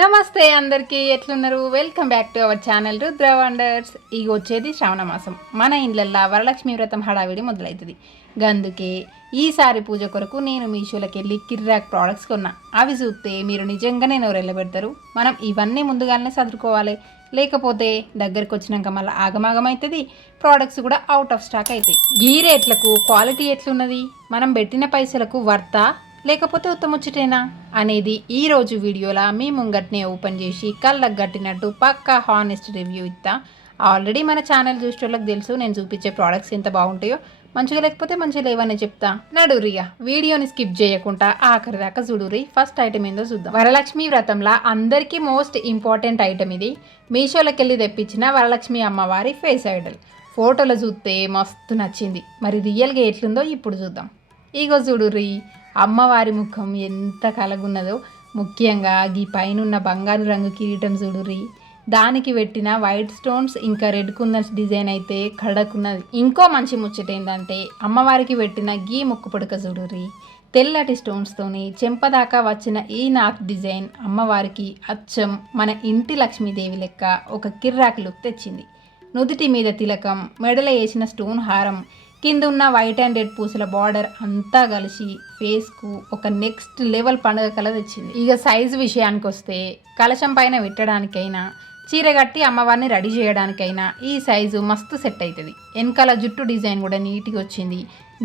నమస్తే అందరికీ ఎట్లున్నారు. Welcome back to our channel Rudra wonders. ఇక వచ్చేది శ్రావణ మాసం. మన ఇండ్లల్లో వరలక్ష్మి వ్రతం హడావిడి మొదలవుతుంది. గందుకే ఈసారి పూజ కొరకు నేను మీషోలోకి వెళ్ళి కిర్రాక్ ప్రోడక్ట్స్ కొన్నా. అవి చూస్తే మీరు నిజంగానే నోరెళ్ళ పెడతారు. మనం ఇవన్నీ ముందుగానే చదువుకోవాలి, లేకపోతే దగ్గరికి వచ్చినాక మళ్ళీ ఆగమాగమవుతుంది. ప్రోడక్ట్స్ కూడా అవుట్ ఆఫ్ స్టాక్ అవుతాయి. ఈ రేట్లకు క్వాలిటీ ఎట్లున్నది, మనం పెట్టిన పైసలకు వర్తా లేకపోతే ఉత్తముచ్చటేనా అనేది ఈరోజు వీడియోలో మీ ముంగట్నే ఓపెన్ చేసి కళ్ళకు గట్టినట్టు పక్కా హానెస్ట్ రివ్యూ ఇస్తా. ఆల్రెడీ మన ఛానల్ చూసేటోళ్ళకి తెలుసు నేను చూపించే ప్రోడక్ట్స్ ఎంత బాగుంటాయో. మంచిగా లేకపోతే మంచిగా లేవని చెప్తా. నడురియా వీడియోని స్కిప్ చేయకుండా ఆఖరి దాకా చూడురి. ఫస్ట్ ఐటమ్ ఏందో చూద్దాం. వరలక్ష్మి వ్రతంలో అందరికీ మోస్ట్ ఇంపార్టెంట్ ఐటమ్ ఇది. మీషోలోకి వెళ్ళి తెప్పించిన వరలక్ష్మి అమ్మవారి ఫేస్ ఐడల్. ఫోటోలో చూస్తే మస్తు నచ్చింది. మరి రియల్గా ఎట్లుందో ఇప్పుడు చూద్దాం. ఇగో చూడురి, అమ్మవారి ముఖం ఎంత కలగున్నదో. ముఖ్యంగా ఈ పైన బంగారు రంగు కిరీటం చూడురి, దానికి పెట్టిన వైట్ స్టోన్స్ ఇంకా రెడ్ కుందన్స్ డిజైన్ అయితే కడకున్నది. ఇంకో మంచి ముచ్చట ఏంటంటే అమ్మవారికి పెట్టిన గీ ముక్కు పుడక చూడురి, తెల్లటి స్టోన్స్తోని చెంపదాకా వచ్చిన ఈ నాక్ డిజైన్ అమ్మవారికి అచ్చం మన ఇంటి లక్ష్మీదేవి లెక్క ఒక కిర్రాక్ లుక్ తెచ్చింది. నుదుటి మీద తిలకం, మెడలో వేసిన స్టోన్ హారం, కింద ఉన్న వైట్ అండ్ రెడ్ పూసల బార్డర్ అంతా కలిసి ఫేస్కు ఒక నెక్స్ట్ లెవెల్ పండుగ కల తెచ్చింది. ఇక సైజు విషయానికి వస్తే కలశం పైన పెట్టడానికైనా, చీర కట్టి అమ్మవారిని రెడీ చేయడానికైనా ఈ సైజు మస్తు సెట్ అవుతుంది. వెనకాల జుట్టు డిజైన్ కూడా నీట్గా వచ్చింది.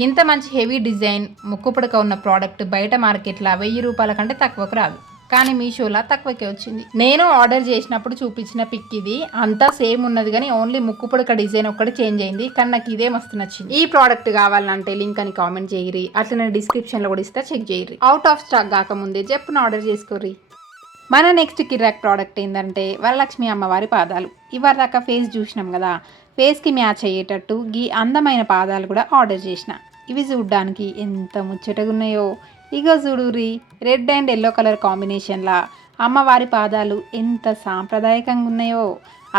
ఇంత మంచి హెవీ డిజైన్ ముక్కు పుడక ఉన్న ప్రోడక్ట్ బయట మార్కెట్లో 1000 రూపాయల కంటే తక్కువకు రాదు, కానీ మీషోలో తక్కువకే వచ్చింది. నేను ఆర్డర్ చేసినప్పుడు చూపించిన పిక్ ఇది. అంతా సేమ్ ఉన్నది కానీ ఓన్లీ ముక్కు పుడక డిజైన్ ఒక్కటి చేంజ్ అయింది. కానీ నాకు ఇదే మస్తు నచ్చింది. ఈ ప్రోడక్ట్ కావాలంటే లింక్ అని కామెంట్ చేయరి, అట్లనే డిస్క్రిప్షన్లో కూడా ఇస్తా, చెక్ చేయరి. అవుట్ ఆఫ్ స్టాక్ కాకముందే చెప్పున ఆర్డర్ చేసుకోర్రి. మన నెక్స్ట్ కిరాక్ ప్రోడక్ట్ ఏంటంటే వరలక్ష్మి అమ్మవారి పాదాలు. ఇవాళ దాకా ఫేస్ చూసినాం కదా, ఫేస్కి మ్యాచ్ అయ్యేటట్టు ఈ అందమైన పాదాలు కూడా ఆర్డర్ చేసిన. ఇవి చూడ్డానికి ఎంత ముచ్చటగా ఉన్నాయో. ఇగో చూడురి, రెడ్ అండ్ ఎల్లో కలర్ కాంబినేషన్లా అమ్మవారి పాదాలు ఎంత సాంప్రదాయకంగా ఉన్నాయో.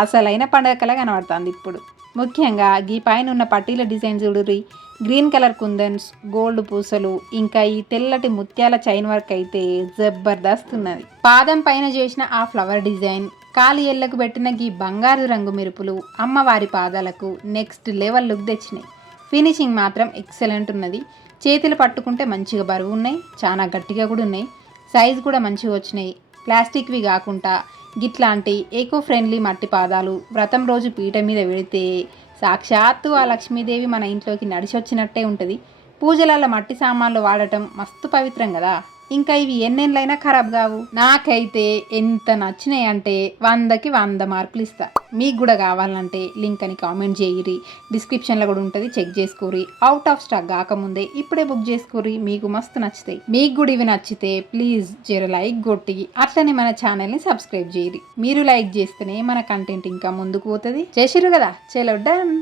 అసలైన పండగలా కనబడుతుంది ఇప్పుడు. ముఖ్యంగా ఈ పైన ఉన్న పట్టీల డిజైన్ చూడురి, గ్రీన్ కలర్ కుందన్స్, గోల్డ్ పూసలు, ఇంకా ఈ తెల్లటి ముత్యాల చైన్ వర్క్ అయితే జబర్దస్త్ ఉన్నది. పాదం పైన చేసిన ఆ ఫ్లవర్ డిజైన్, కాలి ఎల్లకు పెట్టిన ఈ బంగారు రంగు మెరుపులు అమ్మవారి పాదాలకు నెక్స్ట్ లెవెల్ లుక్ తెచ్చినాయి. ఫినిషింగ్ మాత్రం ఎక్సలెంట్ ఉన్నది. చేతులు పట్టుకుంటే మంచిగా బరువు ఉన్నాయి, చాలా గట్టిగా కూడా ఉన్నాయి. సైజు కూడా మంచిగా వచ్చినాయి. ప్లాస్టిక్వి కాకుండా గిట్లాంటి ఏకో ఫ్రెండ్లీ మట్టి పాదాలు వ్రతం రోజు పీట మీద పెడితే సాక్షాత్తు ఆ లక్ష్మీదేవి మన ఇంట్లోకి నడిచొచ్చినట్టే ఉంటుంది. పూజలలో మట్టి సామాన్లు వాడటం మస్తు పవిత్రం కదా, ఇంకా ఇవి ఎన్నెళ్ళైనా ఖరాబ్ కావు. నాకైతే ఎంత నచ్చినాయి అంటే 100కి 100 మార్కులు ఇస్తా. మీకు కూడా కావాలంటే లింక్ అని కామెంట్ చేయరి, డిస్క్రిప్షన్లో కూడా ఉంటుంది, చెక్ చేసుకోరి. అవుట్ ఆఫ్ స్టాక్ కాకముందే ఇప్పుడే బుక్ చేసుకోరి, మీకు మస్తు నచ్చుతాయి. మీకు కూడా ఇవి నచ్చితే ప్లీజ్ జర లైక్ కొట్టి అట్లనే మన ఛానల్ని సబ్స్క్రైబ్ చేయరి. మీరు లైక్ చేస్తేనే మన కంటెంట్ ఇంకా ముందుకు పోతుంది. చేసిరు కదా, చలో డన్.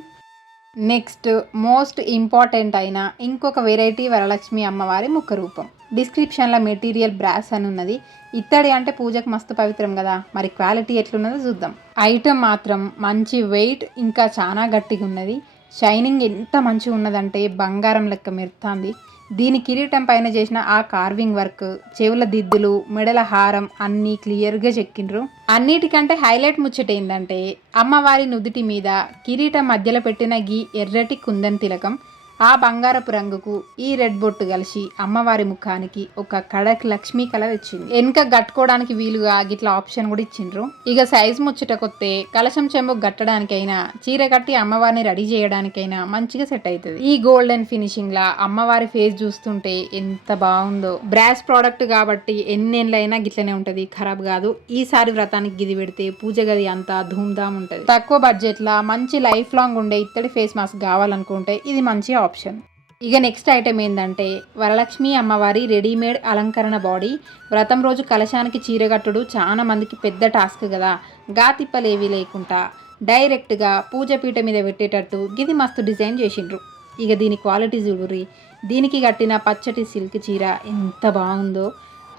నెక్స్ట్ మోస్ట్ ఇంపార్టెంట్ అయిన ఇంకొక వెరైటీ వరలక్ష్మి అమ్మవారి ముఖ రూపం. డిస్క్రిప్షన్లో మెటీరియల్ బ్రాస్ అని ఉన్నది. ఇత్తడి అంటే పూజకు మస్తు పవిత్రం కదా, మరి క్వాలిటీ ఎట్లున్నదో చూద్దాం. ఐటమ్ మాత్రం మంచి వెయిట్, ఇంకా చాలా గట్టిగా ఉన్నది. షైనింగ్ ఎంత మంచిగా ఉన్నదంటే బంగారం లెక్క మెరుతుంది. దీని కిరీటం పైన చేసిన ఆ కార్వింగ్ వర్క్, చెవుల దిద్దులు, మెడల హారం అన్నీ క్లియర్గా చెక్కిండ్రు. అన్నిటికంటే హైలైట్ ముచ్చట ఏంటంటే అమ్మవారి నుదుటి మీద కిరీటం మధ్యలో పెట్టిన గీ ఎర్రటి కుందన్ తిలకం, ఆ బంగారపు రంగుకు ఈ రెడ్ బొట్టు కలిసి అమ్మవారి ముఖానికి ఒక కడక్ లక్ష్మీ కళ వచ్చింది. వెనుక గట్టుకోవడానికి వీలుగా గిట్లా ఆప్షన్ కూడా ఇచ్చిండ్రు. ఇక సైజ్ ముచ్చటకొస్తే కలశం చెంబు గట్టడానికైనా, చీర కట్టి అమ్మవారిని రెడీ చేయడానికైనా మంచిగా సెట్ అవుతుంది. ఈ గోల్డెన్ ఫినిషింగ్ లా అమ్మవారి ఫేస్ చూస్తుంటే ఎంత బాగుందో. బ్రాస్ ప్రోడక్ట్ కాబట్టి ఎన్నెళ్ళైనా గిట్లనే ఉంటది, ఖరాబ్ కాదు. ఈసారి వ్రతానికి గిది పెడితే పూజ గది అంతా ధూమ్ధామ్ ఉంటది. తక్కువ బడ్జెట్ లా మంచి లైఫ్ లాంగ్ ఉండే ఇత్తడి ఫేస్ మాస్క్ కావాలనుకుంటే ఇది మంచి ఆప్షన్. ఇక నెక్స్ట్ ఐటమ్ ఏంటంటే వరలక్ష్మి అమ్మవారి రెడీమేడ్ అలంకరణ బాడీ. వ్రతం రోజు కలశానికి చీరగట్టుడు చాలా మందికి పెద్ద టాస్క్ కదా, గా తిప్పలేవి లేకుండా డైరెక్ట్గా పూజపీఠ మీద పెట్టేటట్టు గిది మస్తు డిజైన్ చేసిండ్రు. ఇక దీని క్వాలిటీ చూడుర్రి, దీనికి కట్టిన పచ్చటి సిల్క్ చీర ఎంత బాగుందో.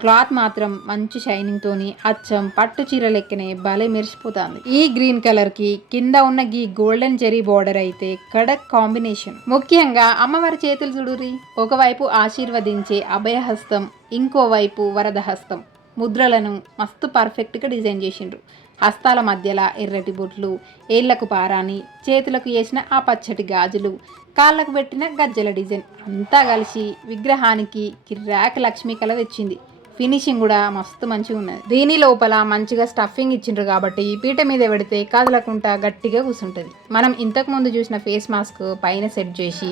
క్లాత్ మాత్రం మంచి షైనింగ్తోని అచ్చం పట్టు చీర లెక్కనే భలే మెరిసిపోతుంది. ఈ గ్రీన్ కలర్కి కింద ఉన్న ఈ గోల్డెన్ జెరీ బోర్డర్ అయితే కడక్ కాంబినేషన్. ముఖ్యంగా అమ్మవారి చేతులు చూడుర్రి, ఒకవైపు ఆశీర్వదించే అభయహస్తం, ఇంకోవైపు వరదహస్తం. ముద్రలను మస్తు పర్ఫెక్ట్గా డిజైన్ చేసిండ్రు. హస్తాల మధ్యలో ఎర్రటి బొట్లు, ఏళ్లకు పారాని, చేతులకు వేసిన ఆ పచ్చటి గాజులు, కాళ్ళకు పెట్టిన గజ్జల డిజైన్ అంతా కలిసి విగ్రహానికి కిర్రాక్ లక్ష్మీ కళ తెచ్చింది. ఫినిషింగ్ కూడా మస్తు మంచిగా ఉన్నది. దీని లోపల మంచిగా స్టఫింగ్ ఇచ్చిండ్రు కాబట్టి పీట మీద పెడితే కదలకుండా గట్టిగా కూర్చుంటుంది. మనం ఇంతకుముందు చూసిన ఫేస్ మాస్క్ పైన సెట్ చేసి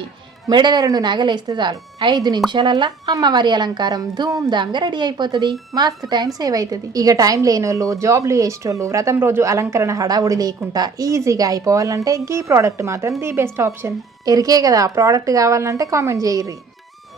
మెడల 2 నగలేస్తే చాలు 5 నిమిషాలల్లా అమ్మవారి అలంకారం ధూమ్ ధామ్గా రెడీ అయిపోతుంది. మస్తు టైం సేవ్ అవుతుంది. ఇక టైం లేని వాళ్ళు, జాబ్లు చేసేటోళ్ళు వ్రతం రోజు అలంకరణ హడావుడి లేకుండా ఈజీగా అయిపోవాలంటే ఈ ప్రోడక్ట్ మాత్రం ది బెస్ట్ ఆప్షన్. ఎరికే కదా, ప్రోడక్ట్ కావాలంటే కామెంట్ చేయరు.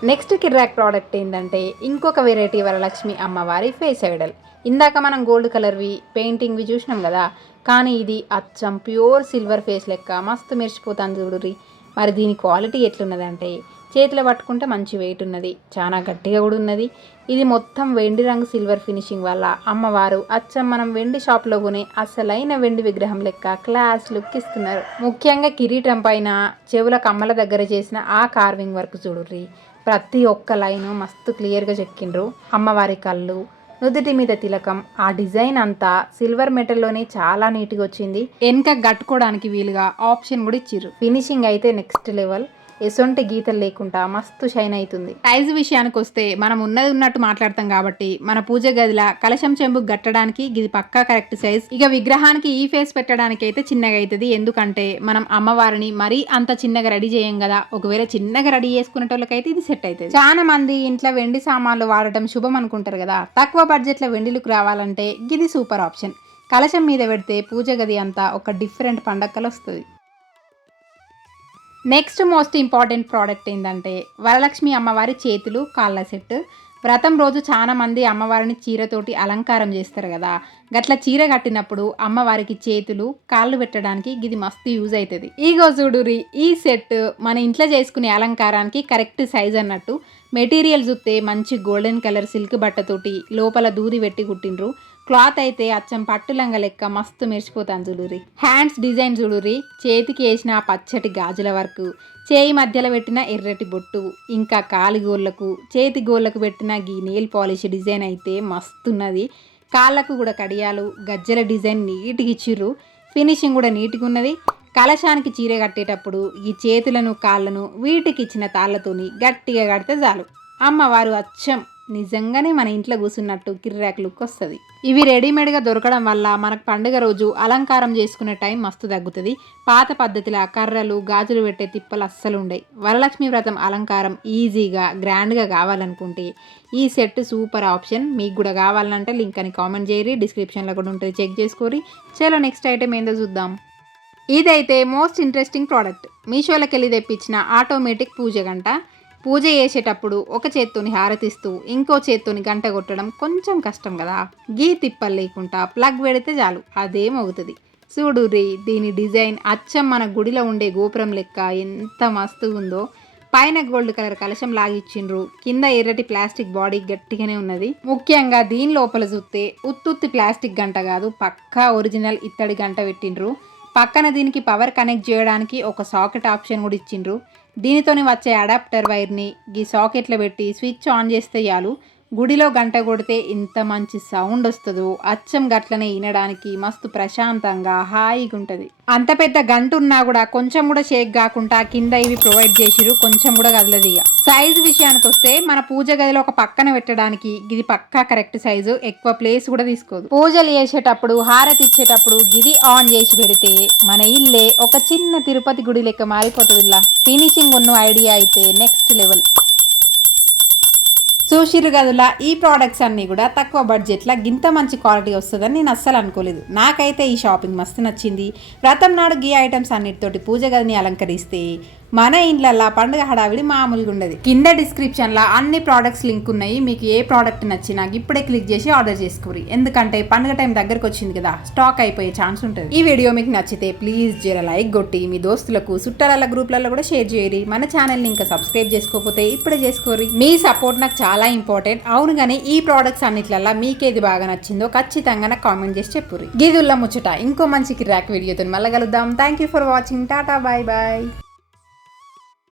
నెక్స్ట్ కిర్రాక్ ప్రోడక్ట్ ఏంటంటే ఇంకొక వెరైటీ వరలక్ష్మి అమ్మవారి ఫేస్ ఐడల్. ఇందాక మనం గోల్డ్ కలర్వి పెయింటింగ్వి చూసినాం కదా, కానీ ఇది అచ్చం ప్యూర్ సిల్వర్ ఫేస్ లెక్క మస్తు మెరిసిపోతుంది చూడుర్రి. మరి దీని క్వాలిటీ ఎట్లున్నదంటే చేతిలో పట్టుకుంటే మంచి వెయిట్ ఉన్నది, చాలా గట్టిగా కూడా ఉన్నది. ఇది మొత్తం వెండి రంగు సిల్వర్ ఫినిషింగ్ వల్ల అమ్మవారు అచ్చం మనం వెండి షాప్లో కొనే అసలైన వెండి విగ్రహం లెక్క క్లాస్ లుక్ ఇస్తున్నారు. ముఖ్యంగా కిరీటం పైన చెవుల కమ్మల దగ్గర చేసిన ఆ కార్వింగ్ వర్క్ చూడుర్రి. ప్రతి ఒక్క లైను మస్తు క్లియర్గా చెక్కిండ్రు. అమ్మవారి కళ్ళు, నుదుటి మీద తిలకం, ఆ డిజైన్ అంతా సిల్వర్ మెటల్లోనే చాలా నీట్గా వచ్చింది. వెనక కట్టుకోవడానికి వీలుగా ఆప్షన్ కూడా ఇచ్చిర్రు. ఫినిషింగ్ అయితే నెక్స్ట్ లెవెల్. ఎసొంటి గీతలు లేకుండా మస్తు షైన్ అవుతుంది. సైజు విషయానికి వస్తే మనం ఉన్నది ఉన్నట్టు మాట్లాడతాం కాబట్టి మన పూజ గదిలో కలశం చెంబు గట్టడానికి ఇది పక్కా కరెక్ట్ సైజ్. ఇక విగ్రహానికి ఈ ఫేస్ పెట్టడానికి అయితే చిన్నగా అవుతుంది. ఎందుకంటే మనం అమ్మవారిని మరీ అంత చిన్నగా రెడీ చేయం కదా. ఒకవేళ చిన్నగా రెడీ చేసుకునేటోళ్ళకైతే ఇది సెట్ అవుతుంది. చాలా మంది ఇంట్లో వెండి సామాన్లు వాడటం శుభం అనుకుంటారు కదా. తక్కువ బడ్జెట్లో వెండి లుక్ రావాలంటే ఇది సూపర్ ఆప్షన్. కలశం మీద పెడితే పూజ గది అంతా ఒక డిఫరెంట్ పండక్కలు వస్తుంది. నెక్స్ట్ మోస్ట్ ఇంపార్టెంట్ ప్రోడక్ట్ ఏంటంటే వరలక్ష్మి అమ్మవారి చేతులు కాళ్ళ సెట్. వ్రతం రోజు చాలా మంది అమ్మవారిని చీరతోటి అలంకారం చేస్తారు కదా. గట్ల చీర కట్టినప్పుడు అమ్మవారికి చేతులు కాళ్ళు పెట్టడానికి ఇది మస్తు యూజ్ అవుతుంది. ఈగో చూడురి, ఈ సెట్ మన ఇంట్లో చేసుకునే అలంకారానికి కరెక్ట్ సైజ్ అన్నట్టు. మెటీరియల్ చూస్తే మంచి గోల్డెన్ కలర్ సిల్క్ బట్టతోటి లోపల దూది పెట్టి కుట్టిండ్రు. క్లాత్ అయితే అచ్చం పట్టులంగ లెక్క మస్తు మెరిసిపోతాను చూడురి. హ్యాండ్స్ డిజైన్ చూడురి, చేతికి వేసిన పచ్చటి గాజుల వర్క్, చేయి మధ్యలో పెట్టిన ఎర్రటి బొట్టు, ఇంకా కాలి గోళ్ళకు చేతి గోళ్ళకు పెట్టిన గీ నెయిల్ పాలిష్ డిజైన్ అయితే మస్తున్నది. కాళ్ళకు కూడా కడియాలు గజ్జల డిజైన్ నీట్గా ఇచ్చిర్రు. ఫినిషింగ్ కూడా నీట్గా ఉన్నది. కలశానికి చీర కట్టేటప్పుడు ఈ చేతులను కాళ్ళను వీటికి ఇచ్చిన తాళ్ళతోని గట్టిగా కడితే చాలు అమ్మవారు అచ్చం నిజంగానే మన ఇంట్లో కూర్చున్నట్టు కిర్రాక్ లుక్ వస్తుంది. ఇవి రెడీమేడ్గా దొరకడం వల్ల మనకు పండుగ రోజు అలంకారం చేసుకునే టైం మస్తు తగ్గుతుంది. పాత పద్ధతిలో కర్రలు గాజులు పెట్టే తిప్పలు అస్సలు ఉండయి. వరలక్ష్మి వ్రతం అలంకారం ఈజీగా గ్రాండ్గా కావాలనుకుంటే ఈ సెట్ సూపర్ ఆప్షన్. మీకు కూడా కావాలంటే లింక్ అని కామెంట్ చేయరి, డిస్క్రిప్షన్లో కూడా ఉంటుంది, చెక్ చేసుకోరి. చలో నెక్స్ట్ ఐటెం ఏందో చూద్దాం. ఇదైతే మోస్ట్ ఇంట్రెస్టింగ్ ప్రోడక్ట్. మీషోలోకి వెళ్ళి తెప్పించిన ఆటోమేటిక్ పూజ గంట. పూజ చేసేటప్పుడు ఒక చేత్తోని హారతిస్తూ ఇంకో చేత్తోని గంట కొట్టడం కొంచెం కష్టం కదా. గీ తిప్పలు లేకుండా ప్లగ్ పెడితే చాలు అదే మోగుతుంది. చూడుర్రి, దీని డిజైన్ అచ్చం మన గుడిలో ఉండే గోపురం లెక్క ఎంత మస్తు ఉందో. పైన గోల్డ్ కలర్ కలశం లాగిచ్చిండ్రు, కింద ఎర్రటి ప్లాస్టిక్ బాడీ గట్టిగానే ఉన్నది. ముఖ్యంగా దీని లోపల చూస్తే ఉత్తుత్తి ప్లాస్టిక్ గంట కాదు, పక్కా ఒరిజినల్ ఇత్తడి గంట పెట్టిండ్రు. పక్కన దీనికి పవర్ కనెక్ట్ చేయడానికి ఒక సాకెట్ ఆప్షన్ కూడా ఇచ్చిండ్రు. దీనితోని వచ్చే అడాప్టర్ వైర్ని ఈ సాకెట్లో పెట్టి స్విచ్ ఆన్ చేస్తే చాలు గుడిలో గంట కొడితే ఇంత మంచి సౌండ్ వస్తుందో అచ్చం గట్లనే వినడానికి మస్తు ప్రశాంతంగా హాయిగా ఉంటుంది. అంత పెద్ద గంట ఉన్నా కూడా కొంచెం కూడా షేక్ కాకుండా కింద ఇవి ప్రొవైడ్ చేసిరు, కొంచెం కూడా కదలదు. ఇక సైజు విషయానికి వస్తే మన పూజ గదిలో ఒక పక్కన పెట్టడానికి ఇది పక్కా కరెక్ట్ సైజు, ఎక్కువ ప్లేస్ కూడా తీసుకోదు. పూజలు చేసేటప్పుడు హారతి ఇచ్చేటప్పుడు గిది ఆన్ చేసి పెడితే మన ఇల్లే ఒక చిన్న తిరుపతి గుడి లెక్క మారిపోతుంది. ఇలా ఫినిషింగ్ ఉన్న ఐడియా అయితే నెక్స్ట్ లెవెల్. చూసిరు గదులా ఈ ప్రోడక్ట్స్ అన్నీ కూడా తక్కువ బడ్జెట్లో గింత మంచి క్వాలిటీ వస్తుందని నేను అస్సలు అనుకోలేదు. నాకైతే ఈ షాపింగ్ మస్తు నచ్చింది. వ్రతం నాడు గీ ఐటమ్స్ అన్నిటితోటి పూజ గదిని అలంకరిస్తే మన ఇండ్లల్లో పండుగ హడావిడి మామూలుగా ఉండదు. కింద డిస్క్రిప్షన్లో అన్ని ప్రోడక్ట్స్ లింక్ ఉన్నాయి. మీకు ఏ ప్రోడక్ట్ నచ్చినా ఇప్పుడే క్లిక్ చేసి ఆర్డర్ చేసుకోరు. ఎందుకంటే పండుగ టైం దగ్గరకు వచ్చింది కదా, స్టాక్ అయిపోయే ఛాన్స్ ఉంటుంది. ఈ వీడియో మీకు నచ్చితే ప్లీజ్ జర లైక్ కొట్టి మీ దోస్తులకు చుట్టాల గ్రూప్లలో కూడా షేర్ చేయరి. మన ఛానల్ని ఇంకా సబ్స్క్రైబ్ చేసుకోకపోతే ఇప్పుడే చేసుకోరు. మీ సపోర్ట్ నాకు చాలా ఇంపార్టెంట్. అవును కానీ ఈ ప్రోడక్ట్స్ అన్నిట్లల్లో మీకేది బాగా నచ్చిందో ఖచ్చితంగా నాకు కామెంట్ చేసి చెప్పుర్రి. గిదుల్లా ముచ్చట ఇంకో మంచి కిరాక్ వీడియోతో మళ్ళీ కలుద్దాం. Thank you for watching. Tata, bye bye.